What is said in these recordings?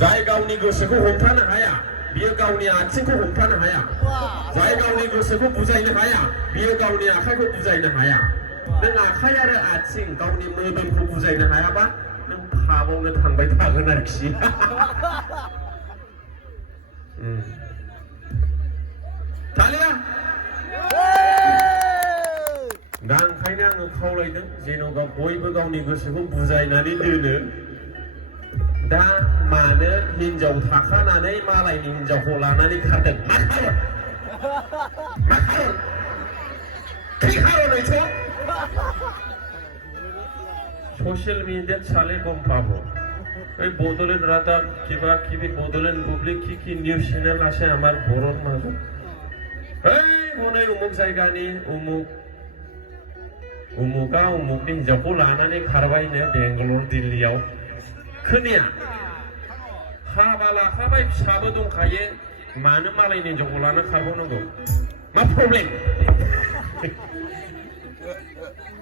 जाय गावनि गोसोखौ हमथानो हाया बियो गावनि आथिंखौ हमथानो हाया जाय गावनि गोसोखौ बुजायनो हाया बियो गावनि आखाइखौ बुजायनो हाया नों आखाइ आरो आथिं गावनि मोदोमखौ बुजायनो हायाबा नों थाबावनो थांबाय थागोन आरोखि थालिया दा ओंखायनो आङो खावलायदों जेन'बा बयबो गावनि गोसोखौ बुजायनानै दोनो दा मानो हिनजाव थाखानानै मालायनि हिनजावखौ लानानै खारदों मा खारन मा खारन কি কারণ হয়েছে সোশ্যাল মিডিয়া চালে গম পাবো ওই বদলেন রাতা কিবা কিবি বদলেন বুবলি কি নিউজ চ্যানেল আছে আমার বড়র মাঝে এই মনে উমুক জায়গানি उमुका उमुकनि हिन्जावखौ लानानै खारबायनो बेंगालर दिल्लीयाव खोनाया हाबा लाखाबाय फिसाबो दंखायो मानो मालायनि हिन्जावखौ लाना खारबावनांगौ मा प्रब्लेम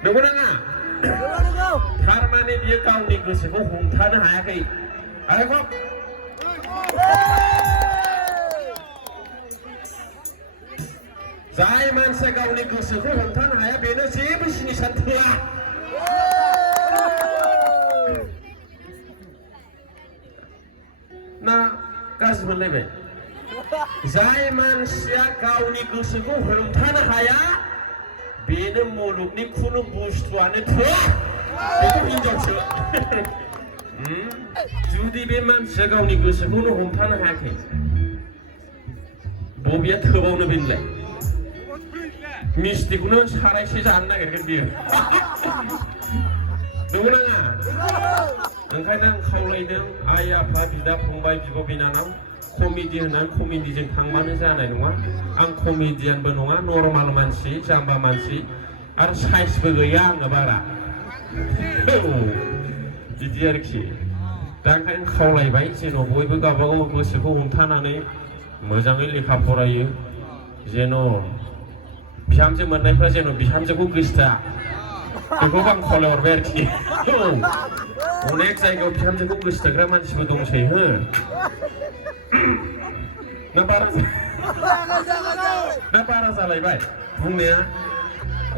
नंगौ नाङा थारमाने बियो गावनि गोसोखौ हमथानो हायाखै आरो जाय मानसिया गावनि गोसोखौ हमथानो हाया बेनो जेबो जिनिसा थोआ ना गाज्रि मोनलायबाय जाय मानसिया गावनि गोसोखौ हमथानो हाया बेनो मुलुगनि खुनु बुस्थुआनो थोआ बेखौ हिनजावसो जुदि बे मानसिया गावनि गोसोखौनो हमथानो हायाखै बबेया थोबावनो बेनोलाय मिस्टिखौनो सारायसे जानो नागिरगोन बियो नंगौ नाङा ओंखायनो आं खावलायदों आइ आफा बिदा फंबाय बिब' बिनानाव कमेडि होननानै कमेडिजों थांबानो जानाय नङा आं कमेडियानबो नङा नर्माल मानसि जाम्बा मानसि आरो साइसबो गैया आङो बारा बिदि आरोखि दा ओंखायनो खावलायबाय जेन' बयबो गावबागाव गोसोखौ हमथानानै मोजाङै लेखा फरायो जेन' बिहामजो मोननायफ्रा जेन' बिहामजोखौ गोसोथा बेखौ आं खावलायहरबाय आरोखि अनेक जायगायाव बिहामजोखौ गोसोथाग्रा मानसिबो दंसै हो ना बारा जालायबाय बुंनाया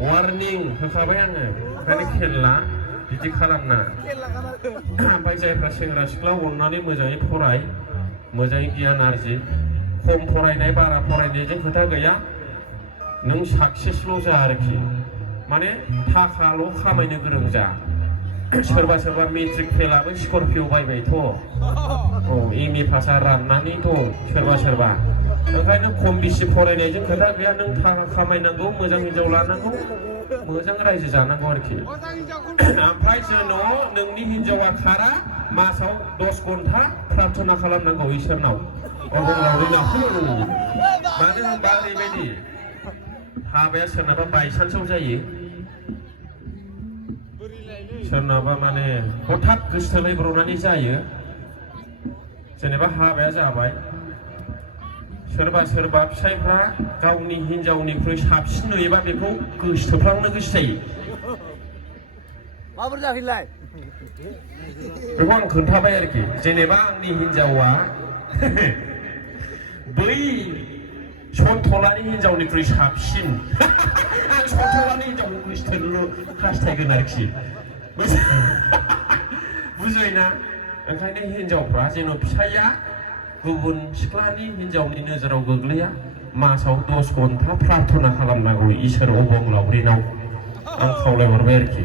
वार्निं होखाबाय आङो ओंखायनो खेला बिदि खालामना ओमफ्राय जायफ्रा सेंग्रा सिख्ला अननानै मोजाङै फराय मोजाङै गियान आरजि खम फरायनाय बारा फरायनायजों खोथा गैया नों साक्सेसल' जा आरोखि माने थाखाल' खामायनो गोरों जा सोरबा मेट्रिक फेलाबो स्करपिय' बायबायथ' एम ए पासआ राननानैथ' सोरबा ओंखायनो खम बेसि फरायनायजों खोथा गैया नों थाखा खामायनांगौ मोजां हिनजाव लानांगौ मोजां रायजो जानांगौ आरोखि ओमफ्राय जेन' नोंनि हिनजावा खारा मासाव 10 घन्टा प्रार्थना खालामनांगौ इसोरनाव मानो होनबा ओरैबायदि हाबाया सोरनाबा बायसान्सआव जायो सोरनाबा माने हठात गोसोथोलायब्रबनानै जायो जेनेबा हाबाया जाबाय सोरबा फिसायफ्रा गावनि हिनजावनिख्रुइ साबसिन नुयोबा बेखौ गोसोथोफ्लांनो गोसो जायो माबोरै जाखैलाय बेखौ आं खोन्थाबाय आरोखि जेनेबा आंनि हिनजावा बै सन्थलानि हिनजावनिख्रुइ साबसिन आं सन्थलानि हिनजावखौ गोसोथोनो हास्थायगोन आरोखि बुजिबायना ओंखायनो हिनजावफ्रा जेन' फिसाया गुबुन सिख्लानि हिनजावनि नोजोराव गोग्लैया मासाव 10 घन्टा प्रार्थना खालामनांगौ इसोर अबंलावरिनाव आं खावलायहरबाय आरोखि